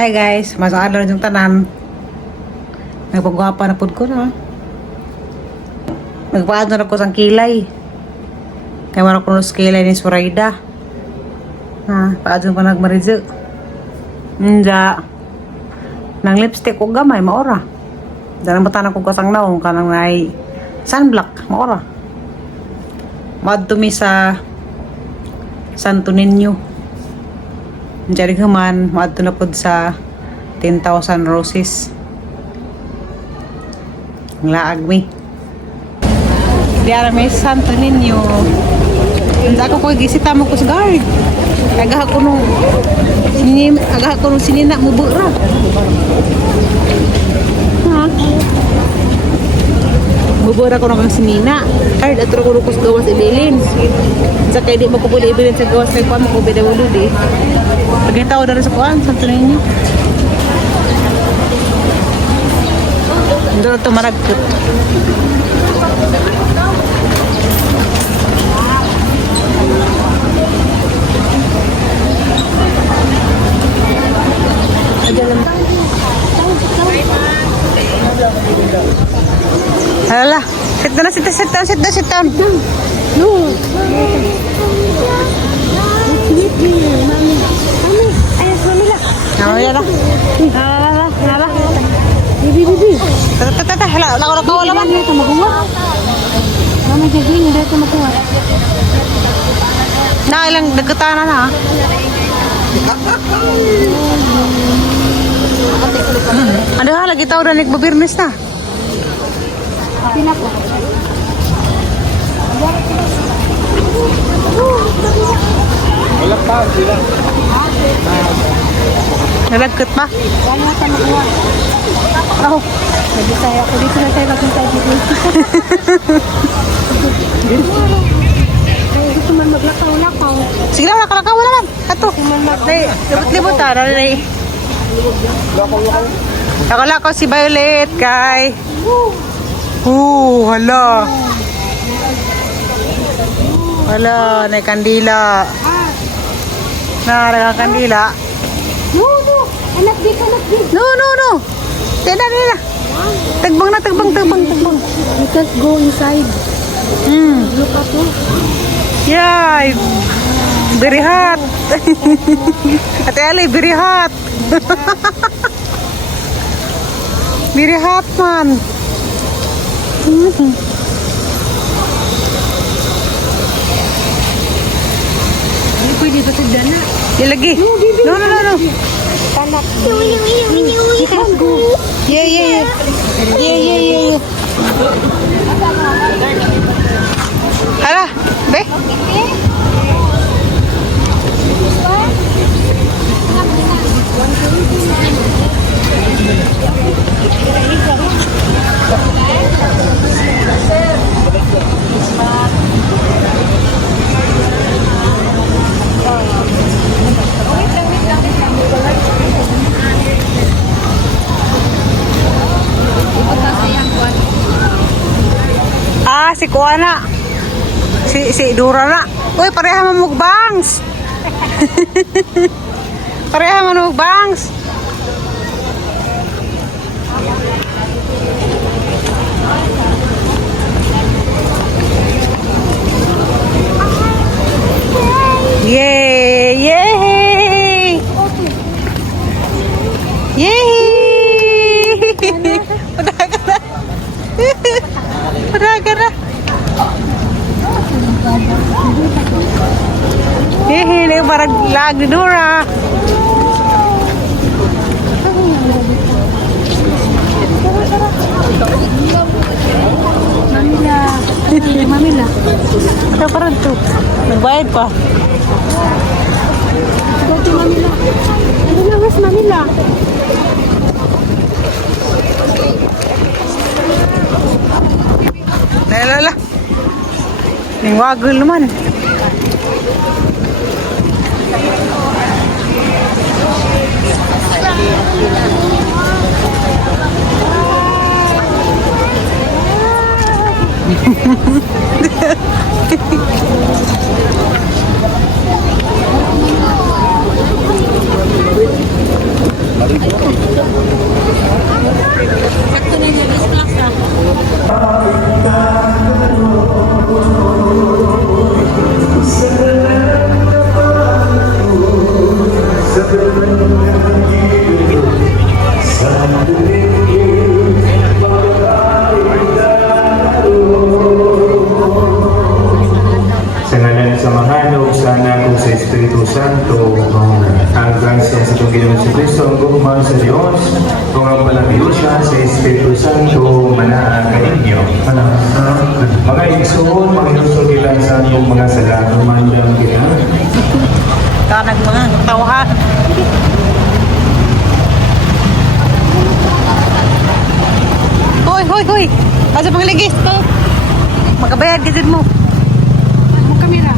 Hi guys, masakadlaw yung tanan. Nagpagwapa na pud ko na. Nagpaadto na ko sang kilay. Kaya wala ko nos kilay ni Suraida. Ha, paadto ko nagmarizu. Nja. Nang lipstick ko gamay maora. Dalang batanan ko kasang naong kanang nay sunblock maora. Madto mi sa Santo Niño. Jadi kaman, maadto na pod sa 10,000 roses. Nglaag mi. Diara may Santo Niño. Anda ko gisita mo ko sa guard. Agah ko nung sinina mo bura. Ha? Bubura ko nung sinina. Guard atro ko sa gawas ibilin. Sa kay di mo ko pwede ibilin sa gawas kay kuan mo ko beda ulo di. Pagay tao dari sa kuan Santo Niño. Doon ito maragkot. Hala, sit down. No. Mami. Ayos, mami lah. Ya lah. Hala. Bibi. Tata, hala, wala man. Dia sama gua. Mami jaging dia sama gua. Na ilang deketan na. Ada lagi tahu udah naik bebirnis na. Pila ko. Wala pa, sila. Nalagkot pa. Wala sama gua. Oh, Jadi saya aku dito na tayo magpunta dito. Gusto man maglakaw-lakaw. sige lang, nakalakaw wala man. Ato. Nay, libot-libot ta, nay. Nakalakaw si Violet kay. Hala. Hala, nay kandila. Naraga kandila. No. Anak di. No. Tena. Tagbang. You can't go inside. Look at you. Yay! Very hot. Ate Ali, very hot. Very hot man. Hindi pwede ba sa dana? Lagi. No. Anak. You can't go. Yeah. Hala, be. Si Kuana. Si Dura na. Uy, pareha mamugbangs. Pareha mamugbangs. Yay! Udah na. Ini barang lag ni Dora. Mamila. Apa parang tu? Nagbayad pa. Go to Mamila. Ano na, where's Mamila? Lala. Ning wagul naman. Sa ngalan sa Mahanog, sana kung sa Espiritu Santo, ang gransya sa itong Ginoong si Kristo, ang gumamang sa Diyos, kung ang palabiyusya sa Espiritu Santo, manaan kaninyo. Mga igsoon, Panginoon sa atong mga salamat, mandang kita. Kanag mga tawhan. Hoy, hoy, hoy. Asa pangligis ko. Magkabayad gid mo. Mo kamera.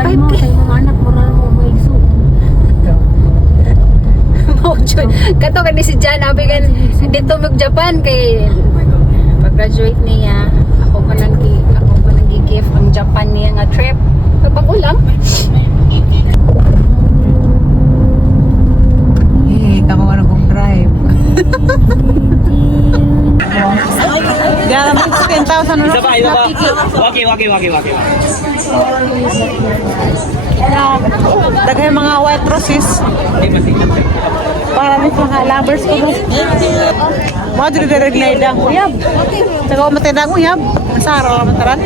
Bye mo, tayo mga anak, moral mo, may iso. Kato kan si Jan abi kan dito mag Japan kay pag-graduate niya ako pa nang gi-gift ang Japan niya nga trip pagpagulang. Kamu na kong drive. Diyan naman 10,000 na. Waki. Daghay mga white roses. Para ni mga lovers ko. Mo diri direct na idang uyab. Taga matindang uyab. Masaro man taran.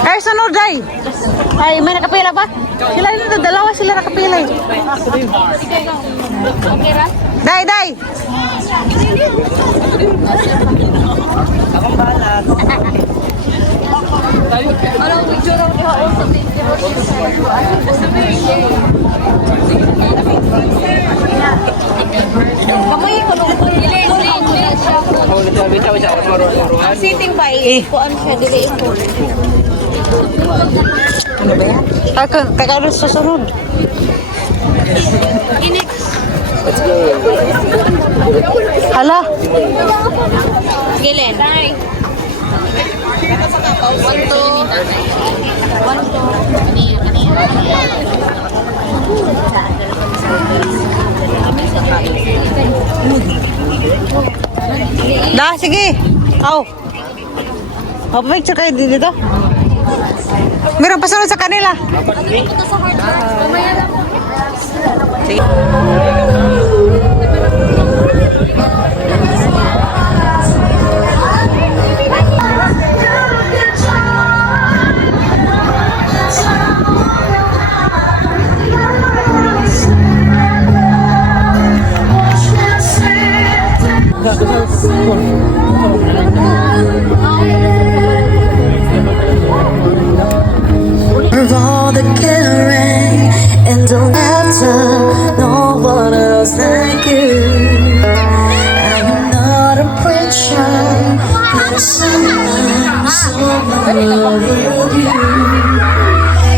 Ay, sunod day. Ay, may nakapila ba? Sila nito, dalawa sila nakapila. Day, day. Akong bahala. Sitting pa kuan siya dili ito. Ano ba yan? Kakaroon sa sunod. Hala. Gilen. One, two. Dah, sige. Aw. Oh, picture kayo dito. Meron pa sunod sa kanila. Sige. Of all the caring and don't have to no one else like you. I'm not a preacher, but someone so love you.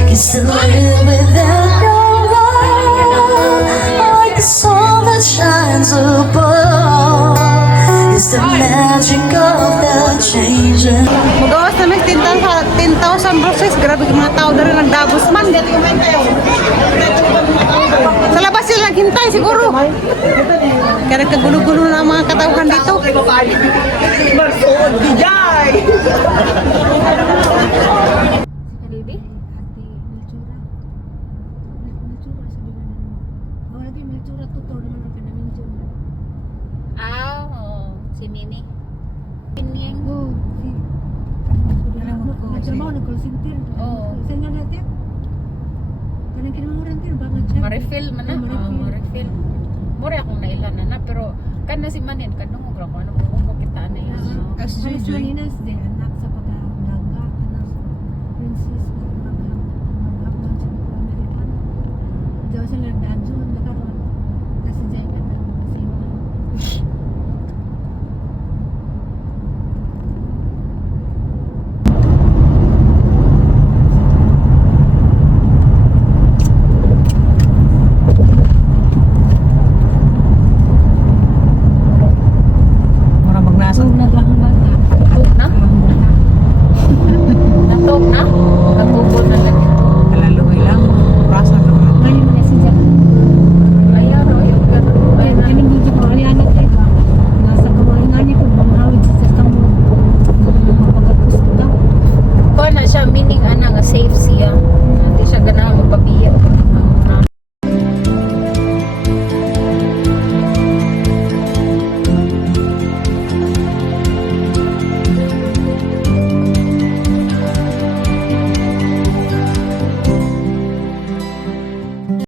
Can still live without your love, like the sun that shines above. It's the magic of the changing. Magawas namin 10,000 roses. Grabe yung mga tao na rin nagdabos man. Sa labas sila naghintay siguro. Kaya nagkagulo-gulo na ang mga katauhan dito. Baby? Milchura. Milchura sa diba na. Ako lagi Milchura tutor naman ang kanamin dyan. Si Mini. Pinyeng. Oh, si... Nagtrabaho ng call center. Oo. Saan nga natin? Kanang kinamamuran din, ba nga siya? Ma-refill man na. Ma-refill. Mura akong nailan na pero kan na si Manin kanong gra ko ano kung kita na yan. As Halos maninas din, anak sa pagkadaga, anak sa princess, mag-upload sa American. Diyaw sila nagdaan